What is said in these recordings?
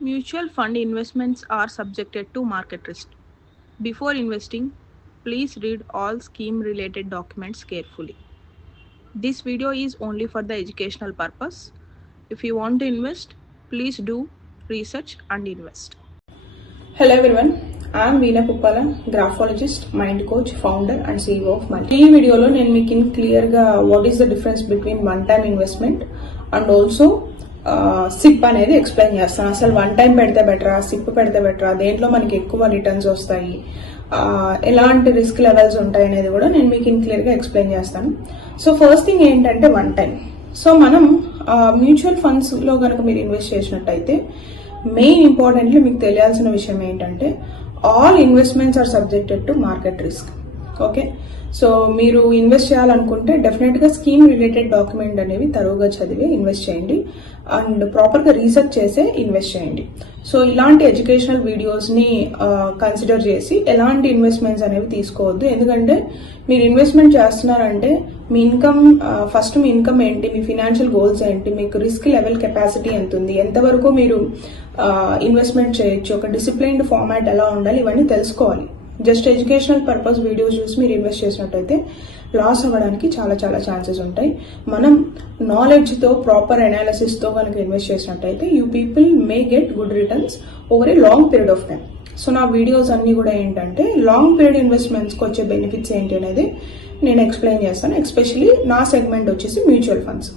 Mutual fund investments are subjected to market risk. Before investing, please read all scheme related documents carefully. This video is only for the educational purpose. If you want to invest, please do research and invest. Hello everyone, I am Veena Puppala, graphologist, mind coach, founder and CEO of Money. ఈ వీడియోలో నేను మీకు క్లియర్గా what is the difference between one time investment and also SIP అనేది explain చేస్తాను. అసలు one time పెడితే బెటరా, సిప్ పెడితే బెటరా, దేంట్లో మనకి ఎక్కువ రిటర్న్స్ వస్తాయి, ఎలాంటి రిస్క్ లెవెల్స్ ఉంటాయి అనేది కూడా నేను మీకు క్లియర్గా ఎక్స్ప్లెయిన్ చేస్తాను. సో ఫస్ట్ థింగ్ ఏంటంటే వన్ టైం. సో మనం మ్యూచువల్ ఫండ్స్లో కనుక మీరు ఇన్వెస్ట్ చేసినట్టయితే మెయిన్ ఇంపార్టెంట్లీ మీకు తెలియాల్సిన విషయం ఏంటంటే all investments are subjected to market risk. Okay, so మీరు ఇన్వెస్ట్ చేయాలనుకుంటే డెఫినెట్గా స్కీమ్ రిలేటెడ్ డాక్యుమెంట్ అనేవి తరువుగా చదివి ఇన్వెస్ట్ చేయండి అండ్ ప్రాపర్గా రీసెర్చ్ చేసే ఇన్వెస్ట్ చేయండి. సో ఇలాంటి ఎడ్యుకేషనల్ వీడియోస్ని కన్సిడర్ చేసి ఎలాంటి ఇన్వెస్ట్మెంట్స్ అనేవి తీసుకోవద్దు. ఎందుకంటే మీరు ఇన్వెస్ట్మెంట్ చేస్తున్నారంటే మీ ఇన్కమ్ ఫస్ట్ మీ ఇన్కమ్ ఏంటి, మీ ఫినాన్షియల్ గోల్స్ ఏంటి, మీకు రిస్క్ లెవెల్ కెపాసిటీ ఎంత ఉంది, ఎంతవరకు మీరు ఇన్వెస్ట్మెంట్ చేయొచ్చు, ఒక డిసిప్లైన్డ్ ఫార్మాట్ ఎలా ఉండాలి, ఇవన్నీ తెలుసుకోవాలి. జస్ట్ ఎడ్యుకేషనల్ పర్పస్ వీడియోస్ చూసి మీరు ఇన్వెస్ట్ చేసినట్టయితే లాస్ అవ్వడానికి చాలా చాలా ఛాన్సెస్ ఉంటాయి. మనం నాలెడ్జ్తో ప్రాపర్ అనాలిసిస్తో కనుక ఇన్వెస్ట్ చేసినట్టయితే you people may get good returns over a long period of time. So నా వీడియోస్ అన్ని కూడా ఏంటంటే లాంగ్ పీరియడ్ ఇన్వెస్ట్మెంట్స్కి వచ్చే బెనిఫిట్స్ ఏంటి అనేది నేను ఎక్స్ప్లెయిన్ చేస్తాను. ఎస్పెషల్లీ నా సెగ్మెంట్ వచ్చేసి మ్యూచువల్ ఫండ్స్.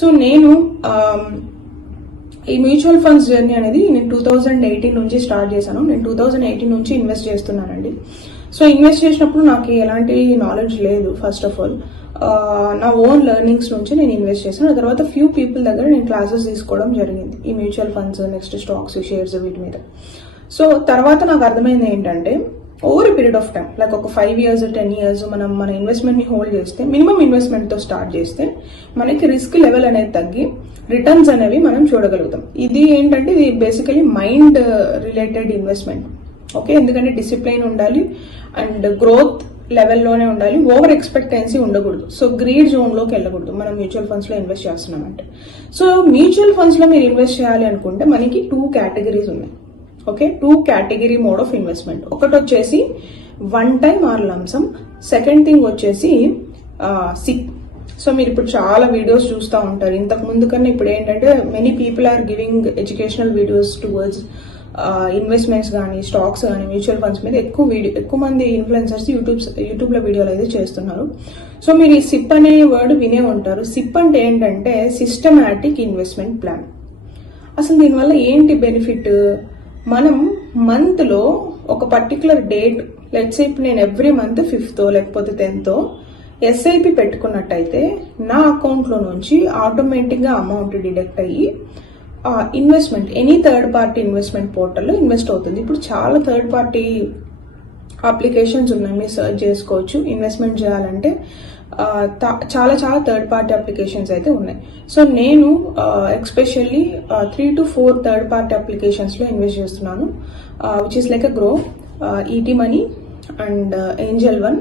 సో నేను ఈ మ్యూచువల్ ఫండ్స్ జర్నీ అనేది నేను 2018 నుంచి స్టార్ట్ చేశాను. నేను 2018 నుంచి ఇన్వెస్ట్ చేస్తున్నానండి. సో ఇన్వెస్ట్ చేసినప్పుడు నాకు ఎలాంటి నాలెడ్జ్ లేదు. ఫస్ట్ ఆఫ్ ఆల్ నా ఓన్ లెర్నింగ్స్ నుంచి నేను ఇన్వెస్ట్ చేశాను. ఆ తర్వాత ఫ్యూ పీపుల్ దగ్గర నేను క్లాసెస్ తీసుకోవడం జరిగింది ఈ mutual funds, next stocks, shares, వీటి మీద. సో తర్వాత నాకు అర్థమైంది ఏంటంటే over a period of time, like ఒక 5 years 10 years మనం మన ఇన్వెస్ట్మెంట్ ని హోల్డ్ చేస్తే, మినిమం ఇన్వెస్ట్మెంట్ తో స్టార్ట్ చేస్తే మనకి రిస్క్ లెవెల్ అనేది తగ్గి రిటర్న్స్ అనేవి మనం చూడగలుగుతాం. ఇది ఏంటంటే ఇది basically mind related investment. Okay, ఎందుకంటే డిసిప్లైన్ ఉండాలి అండ్ గ్రోత్ లెవెల్లోనే ఉండాలి, ఓవర్ ఎక్స్పెక్టెన్సీ ఉండకూడదు. సో గ్రీడ్ జోన్ లోకి వెళ్ళకూడదు మనం మ్యూచువల్ ఫండ్స్ లో ఇన్వెస్ట్ చేస్తున్నామంటే. సో మ్యూచువల్ ఫండ్స్ లో మీరు ఇన్వెస్ట్ చేయాలి అనుకుంటే మనకి 2 categories ఉన్నాయి. ఓకే, 2 category మోడ్ ఆఫ్ ఇన్వెస్ట్మెంట్. ఒకటి వచ్చేసి one time or lump sum, second thing వచ్చేసి సిప్. సో మీరు ఇప్పుడు చాలా వీడియోస్ చూస్తూ ఉంటారు. ఇంతకు ముందు కన్నా ఇప్పుడు ఏంటంటే many people are giving educational videos towards investments కానీ, స్టాక్స్ కానీ, మ్యూచువల్ ఫండ్స్ మీద ఎక్కువ మంది ఇన్ఫ్లుయెన్సర్స్ యూట్యూబ్లో వీడియోలు అయితే చేస్తున్నారు. సో మీరు ఈ సిప్ అనే వర్డ్ వినే ఉంటారు. సిప్ అంటే ఏంటంటే సిస్టమాటిక్ ఇన్వెస్ట్మెంట్ ప్లాన్. అసలు దీనివల్ల ఏంటి బెనిఫిట్? మనం మంత్లో ఒక పర్టికులర్ డేట్, లెట్స్ సే ఇప్పుడు నేను ఎవ్రీ మంత్ 5th లేకపోతే 10th ఎస్ఐపి పెట్టుకున్నట్టయితే నా అకౌంట్లో నుంచి ఆటోమేటిక్గా అమౌంట్ డిడక్ట్ అయ్యి investment any third party investment పోర్టల్లో ఇన్వెస్ట్ అవుతుంది. ఇప్పుడు చాలా థర్డ్ పార్టీ అప్లికేషన్స్ ఉన్నాయి, మీరు సర్చ్ చేసుకోవచ్చు. ఇన్వెస్ట్మెంట్ చేయాలంటే చాలా చాలా థర్డ్ పార్టీ అప్లికేషన్స్ అయితే ఉన్నాయి. సో నేను ఎస్పెషల్లీ 3 to 4 థర్డ్ పార్టీ అప్లికేషన్స్లో ఇన్వెస్ట్ చేస్తున్నాను, which is like a Groww, ET Money and Angel One.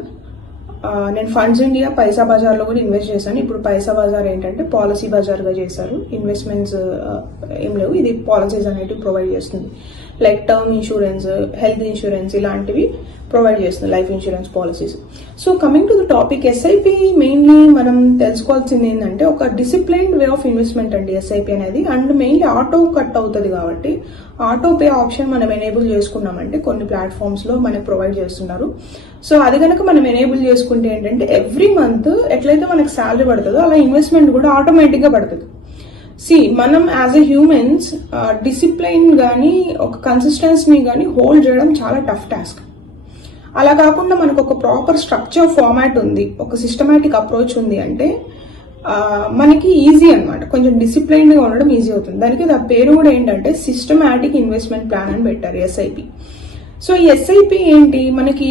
నేను ఫండ్స్ ఇండియా, పైసా బజార్లో కూడా ఇన్వెస్ట్ చేశాను. ఇప్పుడు పైసా బజార్ ఏంటంటే పాలసీ బజార్గా చేశారు. ఇన్వెస్ట్మెంట్స్ ఏం లేవు, ఇది పాలసీస్ అనేటివి ప్రొవైడ్ చేస్తుంది. Like term insurance, health insurance ఇలాంటివి ప్రొవైడ్ చేస్తుంది, life insurance policies. So coming to the topic, SIP mainly మనం తెలుసుకోవాల్సింది ఏంటంటే ఒక డిసిప్లైన్డ్ వే ఆఫ్ ఇన్వెస్ట్మెంట్ అండి ఎస్ఐపి అనేది. అండ్ మెయిన్లీ ఆటో కట్ అవుతుంది కాబట్టి ఆటో పే ఆప్షన్ మనం ఎనేబుల్ చేసుకున్నామంటే కొన్ని ప్లాట్ఫామ్స్ లో మనకు ప్రొవైడ్ చేస్తున్నారు. సో అది కనుక మనం ఎనేబుల్ చేసుకుంటే ఏంటంటే ఎవ్రీ మంత్ ఎట్లయితే మనకు శాలరీ పడుతుందో అలా ఇన్వెస్ట్మెంట్ కూడా ఆటోమేటిక్ గా పడుతుంది. మనం యాజ్ ఎ హ్యూమన్స్ డిసిప్లైన్ కానీ ఒక కన్సిస్టెన్సీని కానీ హోల్డ్ చేయడం చాలా టఫ్ టాస్క్. అలా కాకుండా మనకు ఒక ప్రాపర్ స్ట్రక్చర్ ఫార్మాట్ ఉంది, ఒక సిస్టమాటిక్ అప్రోచ్ ఉంది అంటే మనకి ఈజీ అనమాట, కొంచెం డిసిప్లైన్డ్ గా ఉండడం ఈజీ అవుతుంది. దానికి ఆ పేరు కూడా ఏంటంటే సిస్టమాటిక్ ఇన్వెస్ట్మెంట్ ప్లాన్ అని పెట్టారు, ఎస్ఐపి. సో ఈ ఎస్ఐపి ఏంటి, మనకి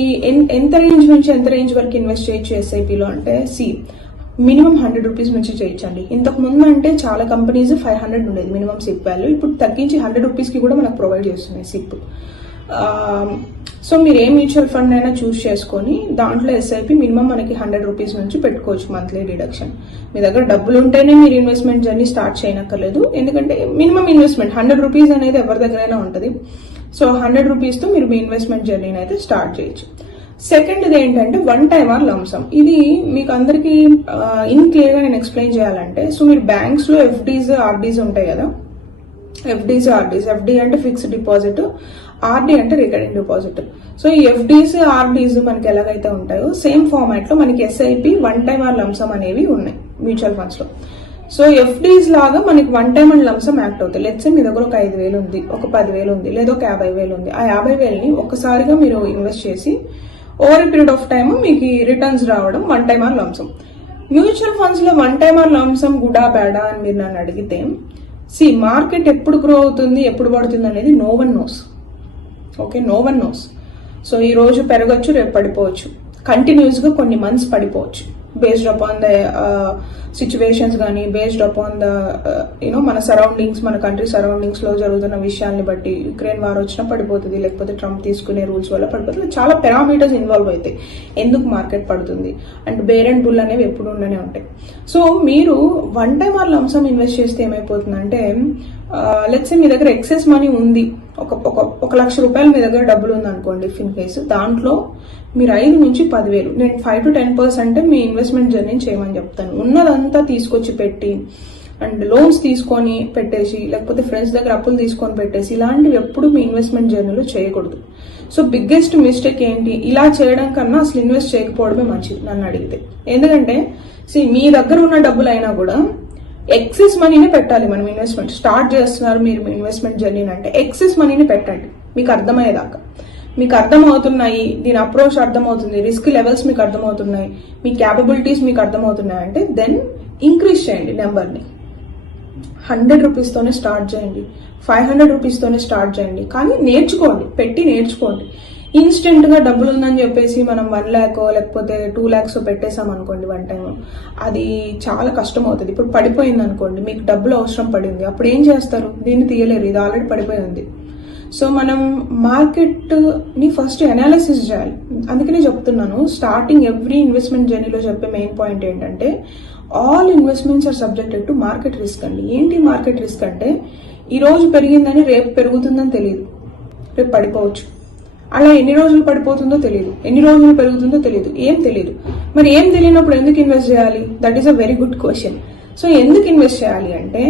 ఎంత రేంజ్ నుంచి ఎంత రేంజ్ వరకు ఇన్వెస్ట్ చేయొచ్చు ఎస్ఐపిలో అంటే మినిమం 100 రూపీస్ నుంచి చేయొచ్చండి. ఇంతకు ముందు అంటే చాలా కంపెనీస్ 500 ఉండేది మినిమం సిప్ వాల్యూ, ఇప్పుడు తగ్గించి 100 రూపీస్కి కూడా మనకు ప్రొవైడ్ చేస్తున్నాయి సిప్. సో మీరు ఏ మ్యూచువల్ ఫండ్ అయినా చూస్ చేసుకొని దాంట్లో ఎస్ఐపి మినిమం మనకి 100 రూపీస్ నుంచి పెట్టుకోవచ్చు మంత్లీ డిడక్షన్. మీ దగ్గర డబ్బులు ఉంటేనే మీరు ఇన్వెస్ట్మెంట్ జర్నీ స్టార్ట్ చేయనక్కర్లేదు, ఎందుకంటే మినిమం ఇన్వెస్ట్మెంట్ 100 రూపీస్ అనేది ఎవరి దగ్గరైనా ఉంటుంది. సో 100 రూపీస్తో మీరు మీ ఇన్వెస్ట్మెంట్ జర్నీని అయితే స్టార్ట్ చేయొచ్చు. సెకండ్ది ఏంటంటే వన్ టైమ్ ఆర్ లంసమ్. ఇది మీకు అందరికీ ఇన్ క్లియర్గా నేను ఎక్స్ప్లెయిన్ చేయాలంటే, సో మీరు బ్యాంక్స్లో ఎఫ్డీస్ ఆర్డీస్ ఉంటాయి కదా, ఎఫ్డీస్ ఆర్డీస్, ఎఫ్డీ అంటే ఫిక్స్డ్ డిపాజిట్, ఆర్డీ అంటే రికరింగ్ డిపాజిట్. సో ఈ ఎఫ్డీస్ ఆర్డీస్ మనకి ఎలాగైతే ఉంటాయో సేమ్ ఫార్మాట్ లో మనకి SIP one time or lump sum అనేవి ఉన్నాయి మ్యూచువల్ ఫండ్స్ లో. సో ఎఫ్డీస్ లాగా మనకి one time and lump sum act అవుతాయి. లెట్స్ మీ దగ్గర ఒక 5,000 ఉంది, ఒక 10,000 ఉంది, లేదా ఒక 50,000 ఉంది. ఆ 50,000ని ఒక్కసారిగా మీరు ఇన్వెస్ట్ చేసి ఓవర్ పీరియడ్ ఆఫ్ టైమ్ మీకు రిటర్న్స్ రావడం one time or lump sum. Mutual funds లో వన్ టైమ్ ఆర్ లంసమ్ గుడా బ్యాడా అని మీరు నన్ను అడిగితే, మార్కెట్ ఎప్పుడు గ్రో అవుతుంది ఎప్పుడు పడుతుంది అనేది no one knows. Okay, no one knows. So ఈ రోజు పెరగచ్చు, రేపు పడిపోవచ్చు, కంటిన్యూస్ గా కొన్ని మంత్స్ పడిపోవచ్చు, బేస్డ్ అపాన్ ద సిచ్యువేషన్స్ కానీ, బేస్డ్ అపాన్ ద మన సరౌండింగ్స్, మన కంట్రీ సరౌండింగ్స్ లో జరుగుతున్న విషయాన్ని బట్టి. యుక్రెయిన్ వార్ వచ్చినా పడిపోతుంది, లేకపోతే ట్రంప్ తీసుకునే రూల్స్ వల్ల పడిపోతుంది. చాలా పారామీటర్స్ ఇన్వాల్వ్ అవుతాయి ఎందుకు మార్కెట్ పడుతుంది. అండ్ బేర్ అండ్ బుల్ అనేవి ఎప్పుడు ఉండనే ఉంటాయి. సో మీరు one time or lump sum invest చేస్తే ఏమైపోతుందంటే, లెట్స్ మీ దగ్గర ఎక్సెస్ మనీ ఉంది, ఒక 1,00,000 రూపాయలు మీ దగ్గర డబ్బులు ఉంది అనుకోండి, ఇన్ కేసు దాంట్లో మీరు 5 నుంచి 10,000, నేను 5 to 10% మీ ఇన్వెస్ట్మెంట్ జర్నీ చేయమని చెప్తాను. ఉన్నదంతా తీసుకొచ్చి పెట్టి అండ్ లోన్స్ తీసుకొని పెట్టేసి, లేకపోతే ఫ్రెండ్స్ దగ్గర అప్పులు తీసుకొని పెట్టేసి, ఇలాంటివి ఎప్పుడు మీ ఇన్వెస్ట్మెంట్ జర్నీలో చేయకూడదు. సో బిగ్గెస్ట్ మిస్టేక్ ఏంటి, ఇలా చేయడం కన్నా అసలు ఇన్వెస్ట్ చేయకపోవడమే మంచిది నన్ను అడిగితే. ఎందుకంటే మీ దగ్గర ఉన్న డబ్బులు అయినా కూడా ఎక్సెస్ మనీనే పెట్టాలి. మనం ఇన్వెస్ట్మెంట్ స్టార్ట్ చేస్తున్నారు మీరు మీ ఇన్వెస్ట్మెంట్ జర్నీ అంటే ఎక్సెస్ మనీని పెట్టండి, మీకు అర్థమయ్యేదాకా. మీకు అర్థమవుతున్నాయి, దీని అప్రోచ్ అర్థమవుతుంది, రిస్క్ లెవెల్స్ మీకు అర్థమవుతున్నాయి, మీ క్యాపబిలిటీస్ మీకు అర్థమవుతున్నాయి అంటే దెన్ ఇంక్రీజ్ చేయండి నెంబర్ని. 100 రూపీస్తోనే స్టార్ట్ చేయండి, 500 రూపీస్తోనే స్టార్ట్ చేయండి, కానీ నేర్చుకోండి, పెట్టి నేర్చుకోండి. ఇన్స్టెంట్ గా డబ్బులు ఉందని చెప్పేసి మనం 1 lakh లేకపోతే 2 lakhs పెట్టేసాం అనుకోండి వన్ టైం, అది చాలా కష్టం అవుతుంది. ఇప్పుడు పడిపోయింది అనుకోండి, మీకు డబ్బులు అవసరం పడింది, అప్పుడు ఏం చేస్తారు, దీన్ని తీయలేరు, ఇది ఆల్రెడీ పడిపోయింది. సో మనం మార్కెట్ ని ఫస్ట్ అనాలిసిస్ చేయాలి. అందుకనే చెప్తున్నాను, స్టార్టింగ్ ఎవ్రీ ఇన్వెస్ట్మెంట్ జర్నీలో చెప్పే మెయిన్ పాయింట్ ఏంటంటే, all investments are subjected to market risk అండి. ఏంటి మార్కెట్ రిస్క్ అంటే, ఈ రోజు పెరిగిందని రేపు పెరుగుతుందని తెలియదు, రేపు పడిపోవచ్చు. అలా ఎన్ని రోజులు పడిపోతుందో తెలియదు, ఎన్ని రోజులు పెరుగుతుందో తెలియదు, ఏం తెలియదు. మరి ఏం తెలియనప్పుడు ఎందుకు ఇన్వెస్ట్ చేయాలి? That is a very good question. So ఎందుకు ఇన్వెస్ట్ చేయాలి అంటే,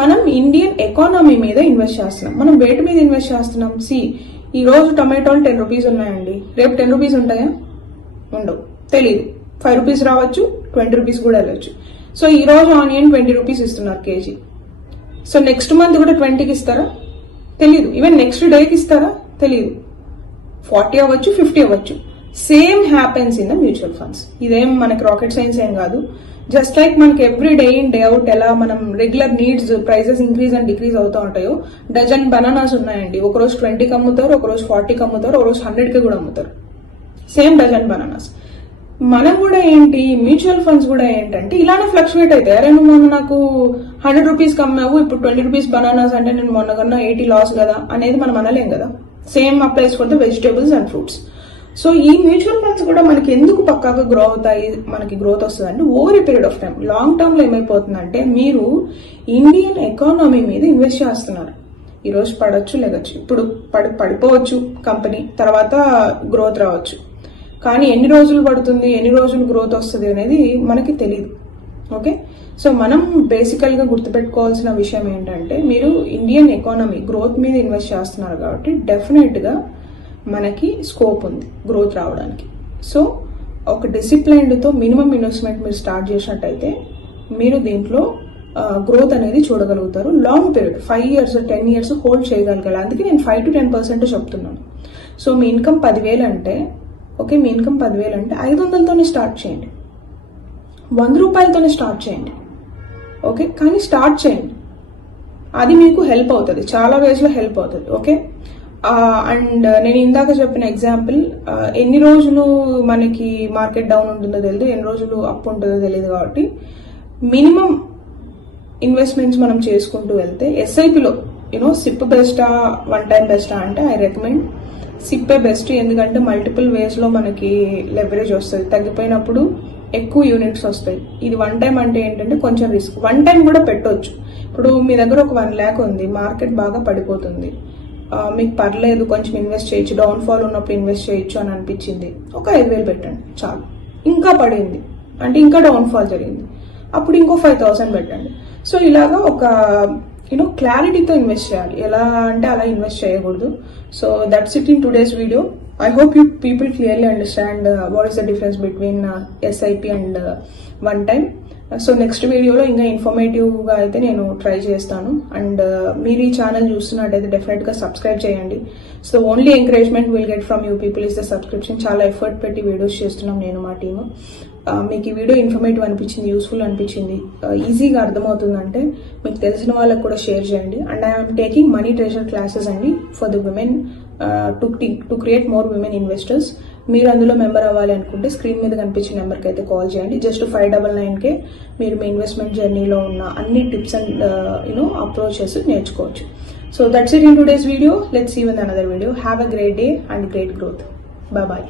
మనం ఇండియన్ ఎకానమీ మీద ఇన్వెస్ట్ చేస్తున్నాం. మనం వేటి మీద ఇన్వెస్ట్ చేస్తున్నాం? ఈ రోజు టొమాటోలు 10 రూపీస్ ఉన్నాయండి, రేపు 10 రూపీస్ ఉంటాయా? ఉండవు, తెలియదు. 5 రూపీస్ రావచ్చు, 20 రూపీస్ కూడా వెళ్ళొచ్చు. సో ఈ రోజు ఆనియన్ 20 రూపీస్ ఇస్తున్నారు కేజీ. సో నెక్స్ట్ మంత్ కూడా 20కి ఇస్తారా? తెలియదు. ఈవెన్ నెక్స్ట్ డేకి ఇస్తారా? తెలియదు. 40 అవ్వచ్చు, 50 అవ్వచ్చు. Same happens in the mutual funds. ఇదేం మనకి రాకెట్ సైన్స్ ఏం కాదు. జస్ట్ లైక్ మనకి every day in day out ఎలా మనం regular needs prices increase and decrease అవుతూ ఉంటాయో, డజన్ బనానాస్ ఉన్నాయండి, ఒకరోజు 20కి అమ్ముతారు, ఒకరోజు 40కి అమ్ముతారు, ఒకరోజు 100కి కూడా అమ్ముతారు. Same dozen bananas. మనం కూడా ఏంటి, మ్యూచువల్ ఫండ్స్ కూడా ఏంటంటే ఇలానే ఫ్లక్చువేట్ అవుతాయి. అరే నువ్వు మొన్న నాకు 100 రూపీస్కి అమ్మావు, ఇప్పుడు 20 రూపీస్ బనానాస్ అంటే నేను మొన్న కన్నా 80 లాస్ కదా అనేది మనం అనలేం కదా. Same applies for the vegetables and fruits. So ఈ మ్యూచువల్ ఫండ్స్ కూడా మనకి ఎందుకు పక్కాగా గ్రో అవుతాయి, మనకి గ్రోత్ వస్తుంది అంటే over a period of time. Long term లో ఏమైపోతుందంటే, మీరు ఇండియన్ ఎకానమీ మీద ఇన్వెస్ట్ చేస్తున్నారు. ఈ రోజు పడవచ్చు, లేగచ్చు, ఇప్పుడు పడిపోవచ్చు కంపెనీ, తర్వాత గ్రోత్ రావచ్చు. కానీ ఎన్ని రోజులు పడుతుంది, ఎన్ని రోజులు గ్రోత్ వస్తుంది అనేది మనకి తెలియదు. ఓకే, సో మనం బేసికల్ గా గుర్తుపెట్టుకోవాల్సిన విషయం ఏంటంటే, మీరు ఇండియన్ ఎకానమీ గ్రోత్ మీద ఇన్వెస్ట్ చేస్తున్నారు కాబట్టి డెఫినెట్ గా మనకి స్కోప్ ఉంది గ్రోత్ రావడానికి. సో ఒక డిసిప్లైన్డ్తో మినిమం ఇన్వెస్ట్మెంట్ మీరు స్టార్ట్ చేసినట్టయితే మీరు దీంట్లో గ్రోత్ అనేది చూడగలుగుతారు. Long period 5 years 10 years hold చేయగలగాలి. అందుకే నేను 5 to 10% చెప్తున్నాను. సో మీ ఇన్కమ్ 10,000 అంటే, ఓకే, మీ ఇన్కమ్ 10,000 అంటే 500తోనే స్టార్ట్ చేయండి, 100 రూపాయలతోనే స్టార్ట్ చేయండి. ఓకే, కానీ స్టార్ట్ చేయండి, అది మీకు హెల్ప్ అవుతుంది, చాలా వేస్లో హెల్ప్ అవుతుంది. ఓకే, అండ్ నేను ఇందాక చెప్పిన ఎగ్జాంపుల్, ఎన్ని రోజులు మనకి మార్కెట్ డౌన్ ఉంటుందో తెలియదు, ఎన్ని రోజులు అప్ ఉంటుందో తెలియదు. కాబట్టి మినిమం ఇన్వెస్ట్మెంట్స్ మనం చేసుకుంటూ వెళ్తే, ఎస్ఐపిలో సిప్ బెస్టా వన్ టైం బెస్టా అంటే ఐ రికమెండ్ సిప్పే బెస్ట్. ఎందుకంటే మల్టిపుల్ వేస్లో మనకి లెవరేజ్ వస్తుంది, తగ్గిపోయినప్పుడు ఎక్కువ యూనిట్స్ వస్తాయి. ఇది వన్ టైం అంటే ఏంటంటే కొంచెం రిస్క్. వన్ టైం కూడా పెట్టవచ్చు. ఇప్పుడు మీ దగ్గర ఒక 1 lakh ఉంది, మార్కెట్ బాగా పడిపోతుంది, మీకు పర్లేదు కొంచెం ఇన్వెస్ట్ చేయొచ్చు, డౌన్ఫాల్ ఉన్నప్పుడు ఇన్వెస్ట్ చేయొచ్చు అని అనిపించింది, ఒక 5,000 పెట్టండి చాలు. ఇంకా పడింది అంటే ఇంకా డౌన్ఫాల్ జరిగింది, అప్పుడు ఇంకో 5,000 పెట్టండి. సో ఇలాగా ఒక క్లారిటీతో ఇన్వెస్ట్ చేయాలి. ఎలా అంటే అలా ఇన్వెస్ట్ చేయకూడదు. So that's it in today's video. I hope you people clearly understand what is the difference between SIP and one time. So next వీడియోలో ఇంకా ఇన్ఫర్మేటివ్గా అయితే నేను ట్రై చేస్తాను. అండ్ మీరు ఈ ఛానల్ చూస్తున్నట్టయితే డెఫినెట్గా సబ్స్క్రైబ్ చేయండి. So only encouragement will get from you people is the subscription. చాలా ఎఫర్ట్ పెట్టి వీడియోస్ చేస్తున్నాం నేను, మా టీము. మీకు ఈ వీడియో ఇన్ఫర్మేటివ్ అనిపించింది, యూస్ఫుల్ అనిపించింది, ఈజీగా అర్థమవుతుందంటే మీకు తెలిసిన వాళ్ళకు కూడా షేర్ చేయండి. And I'm taking money treasure classes అండి for the women to create more women investors. మీరు అందులో మెంబర్ అవ్వాలి అనుకుంటే స్క్రీన్ మీద కనిపించిన నెంబర్కి అయితే కాల్ చేయండి. జస్ట్ 599కే మీరు మీ ఇన్వెస్ట్మెంట్ జర్నీలో ఉన్న అన్ని టిప్స్ అండ్ అప్రోచెస్ నేర్చుకోవచ్చు. So that's it in today's video. Let's see you in another video. Have a great day and great growth. Bye bye.